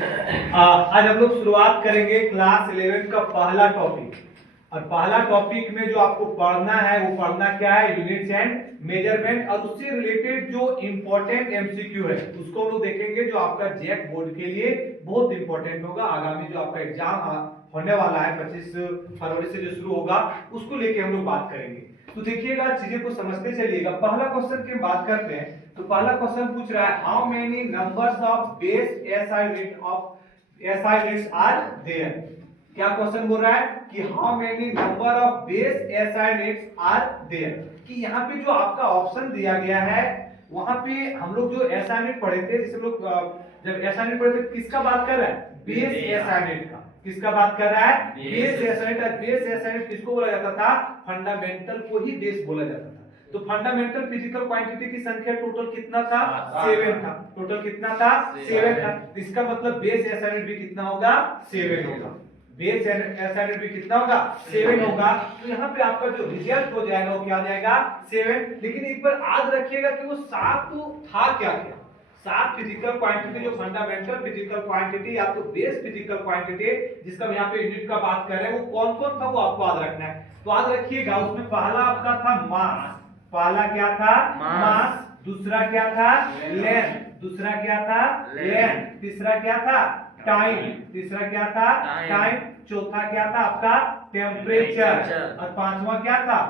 आज हम लोग शुरुआत करेंगे क्लास 11 का पहला टॉपिक। और पहला टॉपिक में जो आपको पढ़ना है वो पढ़ना क्या है, यूनिट्स एंड मेजरमेंट, और उससे रिलेटेड जो इंपॉर्टेंट एमसीक्यू है उसको हम लोग देखेंगे, जो आपका जेक बोर्ड के लिए बहुत इंपॉर्टेंट होगा। आगामी जो आपका एग्जाम होने वाला है 25 फरवरी से जो शुरू होगा, उसको लेके हम लोग बात करेंगे। तो देखिएगा, चीजें को समझते चलिएगा। पहला क्वेश्चन की बात करते हैं। तो पहला क्वेश्चन पूछ रहा है, how many numbers of base SI rates are there. क्या क्वेश्चन बोल रहा है कि how many number of base SI rates are there, कि यहाँ पे जो आपका ऑप्शन दिया गया है वहां पे हम लोग जो एसआई रेट पढ़े थे, जैसे लोग जब एसआई रेट पढ़े थे, किसका बात कर रहा है, बेस एसआई रेट का। किसका बात कर रहा है, base SI rate. Base SI rate किसको बोला जाता था, फंडामेंटल को ही बेस बोला जाता था। तो फंडामेंटल फिजिकल क्वांटिटी की संख्या टोटल कितना था, 7 था। टोटल कितना था, 7 था। इसका मतलब बेस एसआई रेट भी कितना होगा, 7 होगा। बेस एसआई रेट भी कितना होगा, 7 होगा। तो यहाँ पे आपका जो रिजल्ट हो जाएगा वो क्या आ जाएगा, 7। लेकिन एक बार याद रखिएगा कि वो 7 तो था क्या क्या, 7 फिजिकल क्वांटिटी, जो फंडामेंटल फिजिकल क्वांटिटी या तो बेस फिजिकल क्वांटिटी जिसका हम यहाँ पे यूनिट का बात कर रहे हैं, वो कौन कौन था वो आपको याद रखना है। तो याद रखिएगा, उसमें पहला आपका था मास। पहला क्या था, मास। दूसरा क्या था, लेंथ। दूसरा क्या था, लेंथ। तीसरा क्या था, टाइम। तीसरा क्या था, टाइम। चौथा क्या था आपका, टेम्परेचर। और पांचवा क्या था,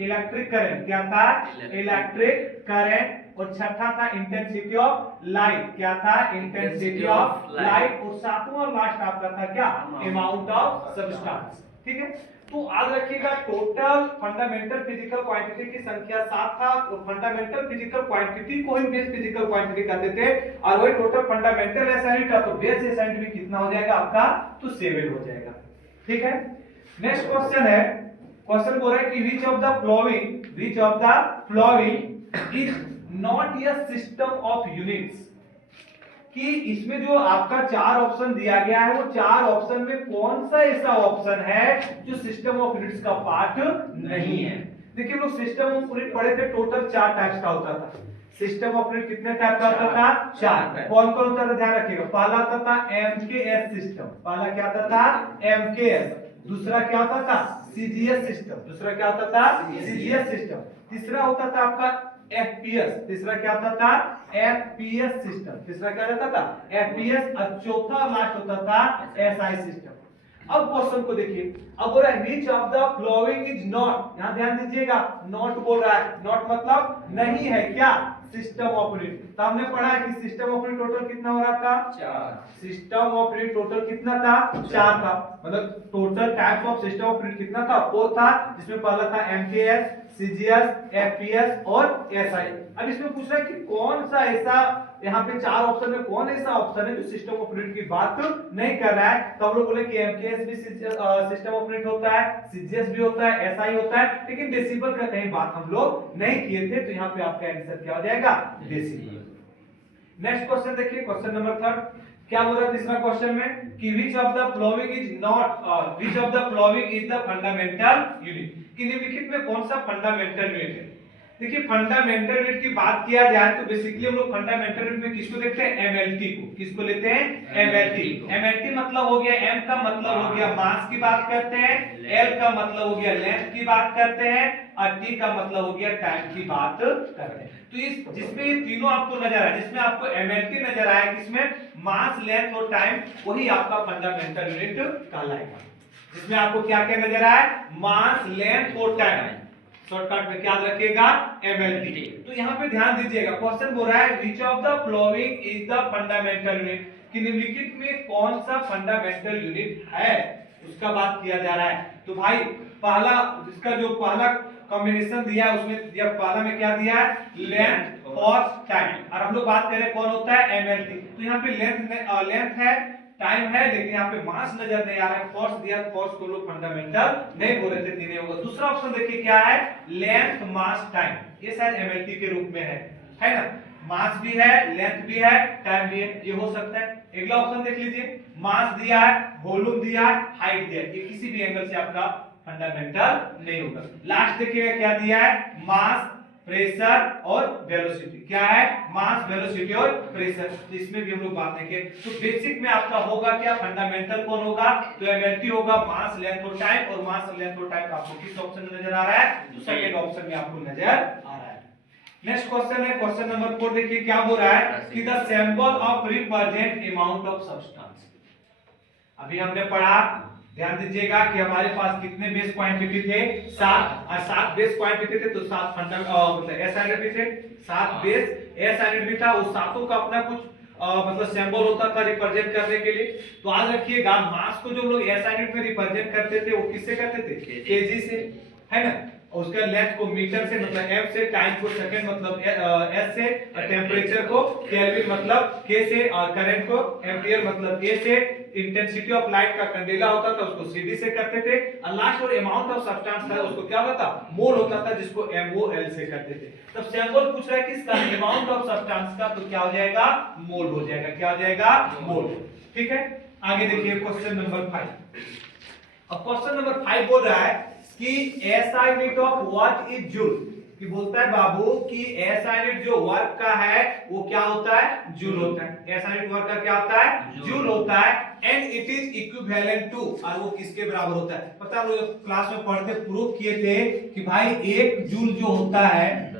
इलेक्ट्रिक करंट। क्या था, इलेक्ट्रिक करंट। और छठा था इंटेंसिटी ऑफ लाइट। क्या था, इंटेंसिटी ऑफ लाइट। और सातवां लास्ट आपका था क्या, अमाउंट ऑफ सब्सटेंस। ठीक है। तो याद रखिएगा, टोटल फंडामेंटल फिजिकल क्वांटिटी की संख्या 7 था। तो फंडामेंटल फिजिकल क्वांटिटी को ही बेस फिजिकल क्वांटिटी कहते थे, और वही टोटल फंडामेंटल एसआई का तो बेस एसआई भी कितना हो जाएगा आपका, तो 7 हो जाएगा। ठीक है। नेक्स्ट क्वेश्चन है, क्वेश्चन बोल रहा है कि which of the following is not a system of units, कि इसमें जो आपका 4 ऑप्शन दिया गया है, वो 4 ऑप्शन में कौन सा ऐसा ऑप्शन है जो सिस्टम ऑफ यूनिट्स का पार्ट नहीं है। देखिए, हम लोग सिस्टम ऑफ यूनिट पढ़े थे, टोटल 4 टाइप्स का होता था। सिस्टम ऑफ यूनिट कितने टाइप का होता था, 4। कौन कौन होता था, ध्यान रखिएगा। पहला होता था एमकेएस सिस्टम। पहला क्या होता था, एमकेएस। दूसरा क्या होता था, सीजीएस सिस्टम। दूसरा क्या होता था, सीजीएस सिस्टम। तीसरा होता था आपका एफपीएस। तीसरा क्या होता था, एफपीएस सिस्टम। तीसरा क्या होता था, एफपीएस। और चौथा लास्ट होता था एसआई सिस्टम। अब क्वेश्चन को देखिए, अब बोल रहा है which of the following is not, यहां ध्यान दीजिएगा, नॉट बोल रहा है। नॉट मतलब नहीं है क्या, सिस्टम ऑफ यूनिट। तो हमने पढ़ा है कि सिस्टम ऑफ यूनिट टोटल कितना हो रहा था, 4। सिस्टम ऑफ यूनिट टोटल कितना था, 4 था। मतलब total types of system of unit कितना था, 4 था। जिसमें पहला था एमकेएस, सीजीएस, एफपीएस और एसआई। अब इसमें पूछ रहा है कि कौन सा ऐसा, यहाँ पे 4 ऑप्शन में कौन ऐसा ऑप्शन है जो सिस्टम ऑफ यूनिट की बात नहीं कर रहा है। तो हम लोग बोले कि एमकेएस भी सिस्टम ऑफ यूनिट होता है, सीजीएस भी होता है, एसआई होता है, लेकिन डेसिबल का कहीं बात हम लोग नहीं किए थे। तो यहाँ पे आपका आंसर क्या हो जाएगा, डेसिबल। नेक्स्ट क्वेश्चन देखिए, क्वेश्चन नंबर 3 क्या बोल रहा है तीसरा क्वेश्चन में, कि which of the following is not which of the following is the fundamental unit, कि निम्नलिखित में कौन सा फंडामेंटल यूनिट है। देखिए, फंडामेंटल यूनिट की बात किया जाए तो बेसिकली हम लोग फंडामेंटल यूनिट में किसको देखते हैं, एमएलटी को। किसको लेते हैं, एमएलटी। एमएलटी मतलब हो गया, एम का मतलब हो गया मास की बात करते हैं, एल का मतलब हो गया लेंथ की बात करते हैं, और टी का मतलब हो गया टाइम की बात करते हैं। तो इस जिसमें ये तीनों आपको नजर आए, जिसमें आपको एमएलटी नजर आए, किसमें, मास, लेंथ और टाइम, वही आपका फंडामेंटल यूनिट कहलाएगा। जिसमें आपको क्या क्या नजर आए, मास, लेंथ और टाइम। शॉर्टकट में क्या रखिएगा, एमएलटी। तो यहाँ पे ध्यान दीजिएगा, क्वेश्चन बोल रहा है which of the following is the fundamental unit, कि निम्नलिखित में कौन सा फंडामेंटल यूनिट है, उसका बात किया जा रहा है। तो भाई पहला, इसका जो पहला कॉम्बिनेशन दिया है उसमें दिया, पहला में क्या दिया है, लेंथ और टाइम। और हम लोग बात करें कौन होता है, एमएलटी। तो यहाँ पे लेंथ है, टाइम है, लेकिन यहाँ पे मास नजर नहीं आ रहा है। फोर्स दिया, फोर्स को लोग फंडामेंटल नहीं बोले थे, तीन होगा। दूसरा ऑप्शन देखिए क्या है, लेंथ, मास, टाइम। ये शायद एमएलटी के रूप में है ना। मास भी है, लेंथ भी है, टाइम भी है, ये हो सकता है। अगला ऑप्शन देख लीजिए, मास दिया है, वॉल्यूम दिया है, हाइट दिया है, ये किसी भी एंगल से आपका फंडामेंटल नहीं होगा। लास्ट देखिएगा क्या दिया है, मास, प्रेशर और वेलोसिटी। क्या है? मास, वेलोसिटी और प्रेशर। तो इसमें भी हम लोग बात देंगे। तो बेसिक में आपका होगा क्या? फंडामेंटल कौन होगा? तो एमएलटी होगा, मास, लेंथ और टाइम। और मास, लेंथ और टाइम आपको किस ऑप्शन में नजर आ रहा है? तो सेकंड ऑप्शन में आपको नजर आ रहा है। नेक्स्ट क्वेश्चन है क्वेश्चन नंबर 4। देखिए क्या बोल रहा है कि the symbol of represent amount of substance. अभी हमने पढ़ा, ध्यान दीजिएगा कि हमारे पास कितने बेस क्वांटिटी थे? 7। और 7 बेस क्वांटिटी थे तो 7 मतलब एस एसिड भी थे, 7 बेस एस एसिड भी था। उस सातों का अपना कुछ मतलब सिंबल होता था रिप्रेजेंट करने के लिए। तो आज रखिएगा, मास को जो लोग एस एसिड में रिप्रेजेंट करते थे वो किससे करते थे? केजी से, है ना। उसका लेंथ को मीटर से मतलब एम से, टाइम को सेकंड मतलब एस से, और टेम्परेचर को केल्विन मतलब के से, और करंट को एम्पियर मतलब ए से, इंटेंसिटी ऑफ लाइट का कैंडेला होता था उसको सीडी से करते थे, और लास्ट और अमाउंट ऑफ सब्सटेंस था उसको क्या होता था? मोल होता था, जिसको एमओएल से करते थे। तब सिंबल पूछ रहा है किसका? अमाउंट ऑफ सब्सटेंस का। तो क्या हो जाएगा? मोल हो जाएगा। क्या हो जाएगा? मोल। ठीक है, आगे देखिए क्वेश्चन नंबर 5। अब क्वेश्चन नंबर 5 बोल रहा है कि SI unit of what is joule. कि बोलता है बाबू कि एसआई यूनिट जो वर्क का है वो क्या होता है? जूल होता है। एसआई यूनिट वर्क का क्या होता है? जूल होता है। And it is equivalent to, और वो किसके बराबर होता है? पता है हम लोग क्लास में पढ़ते प्रूव किए थे कि भाई 1 जूल जो होता है,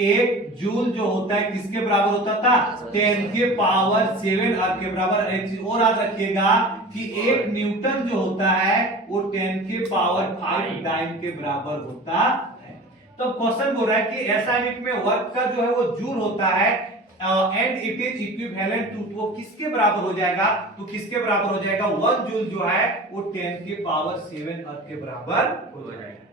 1 जूल जो होता है किसके बराबर होता था? 10 के पावर 7 और के बराबर। एक चीज और याद रखिएगा कि 1 न्यूटन जो होता है वो 10 के पावर 5 डाइन के बराबर होता है। तो क्वेश्चन बोल रहा है कि ऐसा यूनिट में वर्क का जो है वो जूल होता है, and it is equivalent to, तो किसके बराबर हो जाएगा? तो किसके बराबर हो जाएगा? 1 जूल जो है वो 10 के पावर 7 अर्थ के बराबर हो जाएगा।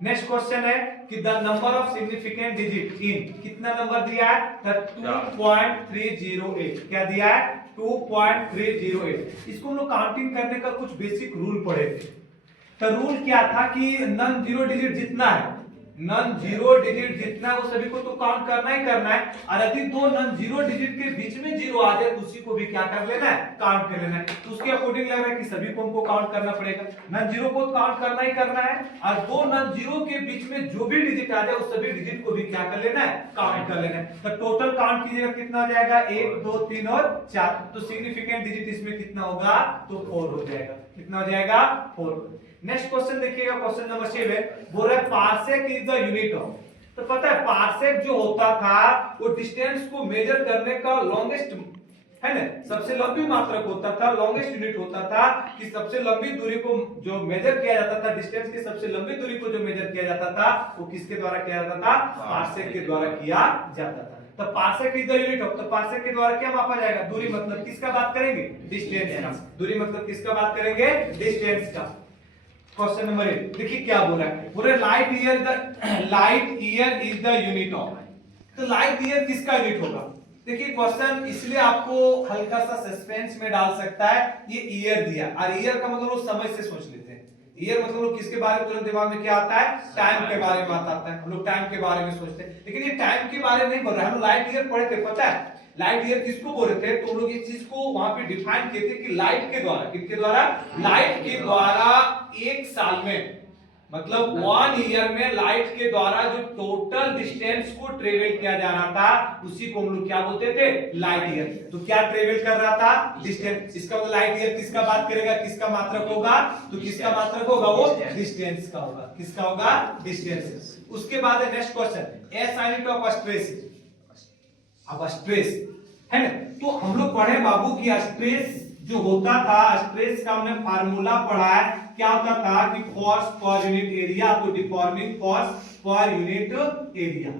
नेक्स्ट क्वेश्चन है कि the number of significant digit in, कितना नंबर दिया है? 2.308। क्या दिया है? 2.308। इसको हम लोग काउंटिंग करने का कुछ बेसिक रूल पढ़े थे। तो रूल क्या था कि नन जीरो डिजिट जितना है, नन जीरो डिजिट जितना है वो सभी को तो काउंट करना ही करना है। और यदि दो नन जीरो डिजिट के बीच में जीरो आ जाए तो उसी को भी क्या कर लेना है? काउंट कर लेना है। तो उसके अकॉर्डिंग लग रहा है कि सभी को हमको काउंट करना पड़ेगा। नन जीरो को काउंट करना ही करना है, और दो नन जीरो के बीच में जो भी डिजिट आ जाए उस सभी डिजिट को भी क्या कर लेना है? काउंट कर लेना है। तो टोटल काउंट कीजिएगा कितना आ जाएगा? 1 2 3 और 4। तो सिग्निफिकेंट डिजिट इसमें कितना होगा? तो 4 हो जाएगा। कितना हो जाएगा? 4। नेक्स्ट क्वेश्चन देखिएगा, क्वेश्चन नंबर 7 बोल रहा है parsec is the unit of. तो पता है पार्सेक जो होता था वो डिस्टेंस को मेजर करने का लॉन्गेस्ट, है ना, सबसे लंबी मात्रक होता था, लॉन्गेस्ट यूनिट होता था। कि सबसे लंबी दूरी को जो मेजर किया जाता था, डिस्टेंस की सबसे लंबी दूरी को जो मेजर किया जाता था वो किसके द्वारा किया जाता था? पार्सेक के द्वारा किया जाता था। तो parsec is the unit of, तो पार्सेक के द्वारा क्या मापा जाएगा? दूरी मतलब किसका बात करेंगे? डिस्टेंस का। दूरी मतलब किसका बात करेंगे? डिस्टेंस का। क्वेश्चन नंबर 8 देखिए क्या बोल रहा है। बोल रहा है light year is the unit of. तो लाइट ईयर किसका यूनिट होगा? देखिए क्वेश्चन इसलिए आपको हल्का सा सस्पेंस में डाल सकता है। ये ईयर दिया, और ईयर का मतलब लोग समय से सोच लेते हैं। ईयर मतलब लोग किसके बारे में तुरंत दिमाग में क्या आता है? टाइम के बारे में आता है। हम लोग टाइम के बारे में सोचते हैं, लेकिन ये टाइम के बारे में नहीं बोल रहा है। हम लाइट ईयर पढ़े थे, पता है लाइट ईयर किसको बोल रहे थे? तो हम लोग इस चीज को वहां पे डिफाइन किए थे कि लाइट के द्वारा, किसके द्वारा? लाइट के द्वारा एक साल में, मतलब 1 ईयर में लाइट के द्वारा जो टोटल डिस्टेंस को ट्रेवल किया जा रहा था उसी को हम लोग क्या बोलते थे? Light year. तो क्या ट्रेवल कर रहा था? डिस्टेंस। इसका मतलब लाइट ईयर किसका बात करेगा? किसका मात्रक होगा? तो किसका मात्रक होगा? वो डिस्टेंस का होगा। किसका होगा? डिस्टेंस। उसके बाद है next question, S unit of stress. अब स्ट्रेस है ना, तो हम लोग पढ़े बाबू की स्ट्रेस जो होता था, स्ट्रेस का हमने फार्मूला पढ़ा है। क्या होता था कि फोर्स पर यूनिट एरिया, तो deforming force per unit area.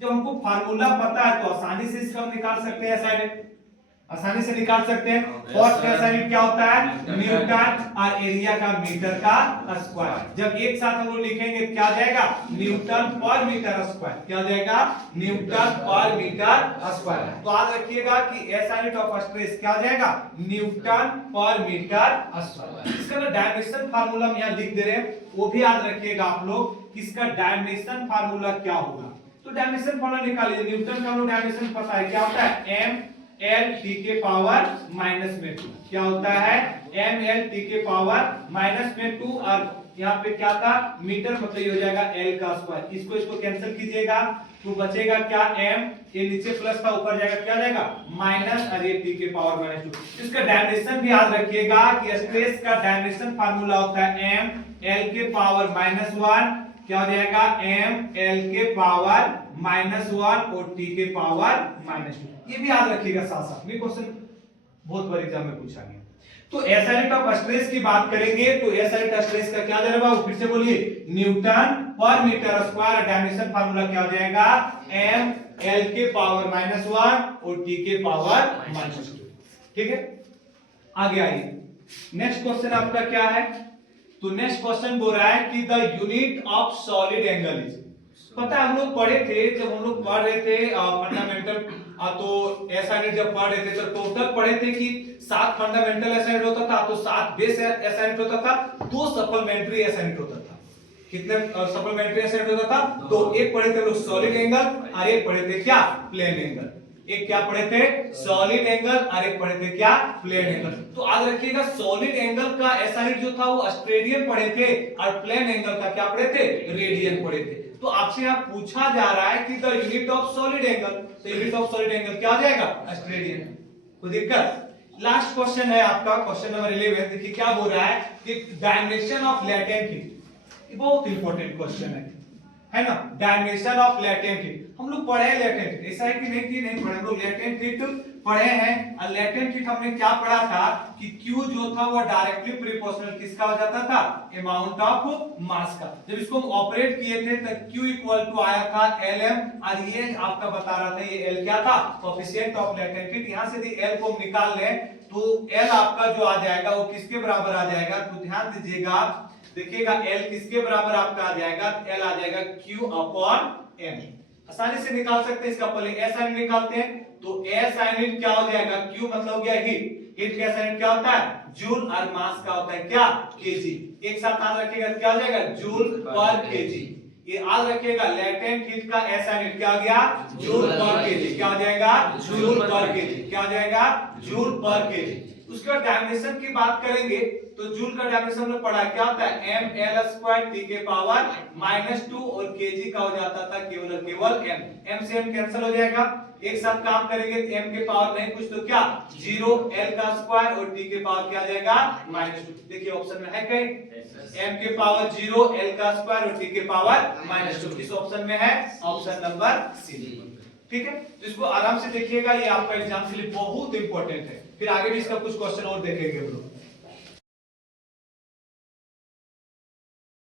जब हमको फार्मूला पता है तो आसानी से इसका हम निकाल सकते हैं। आसानी से निकाल सकते हैं। फोर्स का यूनिट क्या होता है? न्यूटन, और एरिया का मीटर का स्क्वायर। जब एक साथ हम लोग लिखेंगे क्या आ जाएगा? न्यूटन पर मीटर स्क्वायर। क्या आ जाएगा? न्यूटन पर मीटर स्क्वायर। तो याद रखिएगा कि एस यूनिट ऑफ स्ट्रेस क्या आ जाएगा? न्यूटन पर मीटर स्क्वायर। इसका ना डायमेंशन फार्मूला हम यहां लिख दे रहे हैं, वो भी याद रखिएगा आप लोग। इसका डायमेंशन फार्मूला क्या होगा? तो डायमेंशन फार्मूला निकालिए। न्यूटन का हम लोग डायमेंशन पता है, क्या होता है? एम एल टी के पावर माइनस में 2। क्या होता है? एम एल टी के पावर माइनस में 2, और यहाँ पे क्या था मीटर, मतलब ये हो जाएगा l का स्क्वायर। इसको कैंसिल कीजिएगा तो बचेगा क्या m, ये नीचे प्लस था ऊपर जाएगा क्या जाएगा माइनस, और ये t के पावर -2। इसका डायमेंशन भी याद रखिएगा कि स्ट्रेस का डायमेंशन फार्मूला होता है m l के पावर -1, क्या हो जाएगा m l के पावर -1 और t के पावर -2। ये भी याद रखिएगा साथ साथ में, क्वेश्चन बहुत बार एग्जाम में पूछा गया। तो SI यूनिट ऑफ स्ट्रेस की बात करेंगे तो SI यूनिट ऑफ स्ट्रेस का क्या जाएगा, फिर से बोलिए न्यूटन पर मीटर स्क्वायर। डायमेंशन फार्मूला क्या हो जाएगा m l के पावर -1 और t के पावर -2। ठीक है, आगे आइए। नेक्स्ट क्वेश्चन आपका क्या है, तो नेक्स्ट क्वेश्चन बोल रहा है कि the unit of solid angle is. पता है हम लोग पढ़े थे, जब हम लोग पढ़ रहे थे फंडामेंटल, तो SI यूनिट जब पढ़ रहे थे तो टोटल पढ़े थे कि 7 फंडामेंटल SI यूनिट होता था, तो 7 बेस SI यूनिट होता था, 2 सप्लीमेंट्री SI यूनिट होता था। कितने सप्लीमेंट्री SI यूनिट होता था, तो एक पढ़े थे लोग सॉलिड एंगल और एक पढ़े थे क्या प्लेन एंगल। एक क्या पढ़े थे सॉलिड एंगल और एक पढ़े थे क्या प्लेन एंगल। तो याद रखिएगा सॉलिड एंगल का SI यूनिट जो था वो ऑस्ट्रेलियन पढ़े थे और प्लेन एंगल का क्या पढ़े थे रेडियन पढ़े थे। तो आपसे यहाँ पूछा जा रहा है कि the unit of solid angle, तो यूनिट ऑफ सॉलिड एंगल क्या हो जाएगा ऑस्ट्रेलियन। कोई दिक्कत। लास्ट क्वेश्चन है आपका क्वेश्चन नंबर 11। देखिए क्या बोल रहा है कि डायमेंशन ऑफ लैटेंट हीट। बहुत इंपॉर्टेंट क्वेश्चन है ना, डायमेंशन ऑफ लैटेंट हीट। हम लोग पढ़े हैं लैटेंट हीट, ऐसा है कि नहीं कि नहीं पढ़े, हम लोग लैटेंट हीट पढ़े हैं। और लैटेंट हीट हमने क्या पढ़ा था कि Q जो था वो डायरेक्टली प्रोपोर्शनल किसका हो जाता था अमाउंट ऑफ मास का। जब इसको हम ऑपरेट किए थे तो Q इक्वल टू आया था Lm, और ये आपका बता रहा था ये L क्या था कोएफिशिएंट ऑफ लैटेंट हीट। यहां से यदि L को हम निकाल लें तो L आपका जो आ जाएगा वो किसके बराबर आ जाएगा, तो ध्यान दीजिएगा, देखिएगा L किसके बराबर आपका आ जाएगा, L आ जाएगा Q अपॉन M। आसानी से निकाल सकते हैं इसका, पहले S यूनिट निकालते हैं तो S यूनिट क्या हो जाएगा, Q मतलब हो गया हीट, हीट का यूनिट क्या होता है जूल, और मास का होता है क्या केजी। एक साथ याद रखिएगा क्या हो जाएगा जूल पर केजी। ये याद रखिएगा लैटेंट हीट का S यूनिट क्या हो गया जूल पर केजी, क्या हो जाएगा जूल पर केजी, क्या हो जाएगा जूल पर केजी। उसके बाद डायमेंशन की बात करेंगे तो जूल का डायमेंशन हमने पढ़ा क्या होता है ml² t के पावर -2 और kg का हो जाता था केवल m से m कैंसिल हो जाएगा। एक साथ काम करेंगे तो m के पावर नहीं कुछ तो क्या 0, l का स्क्वायर और t के पावर क्या आ जाएगा -2। देखिए ऑप्शन में है कहीं m के पावर 0, l का स्क्वायर और t के पावर -2, किस ऑप्शन में है ऑप्शन नंबर सी। ठीक है, तो इसको आराम से देखिएगा, ये आपका एग्जाम के लिए बहुत इंपॉर्टेंट है। फिर आगे भी इसका कुछ क्वेश्चन और देखेंगे हम लोग।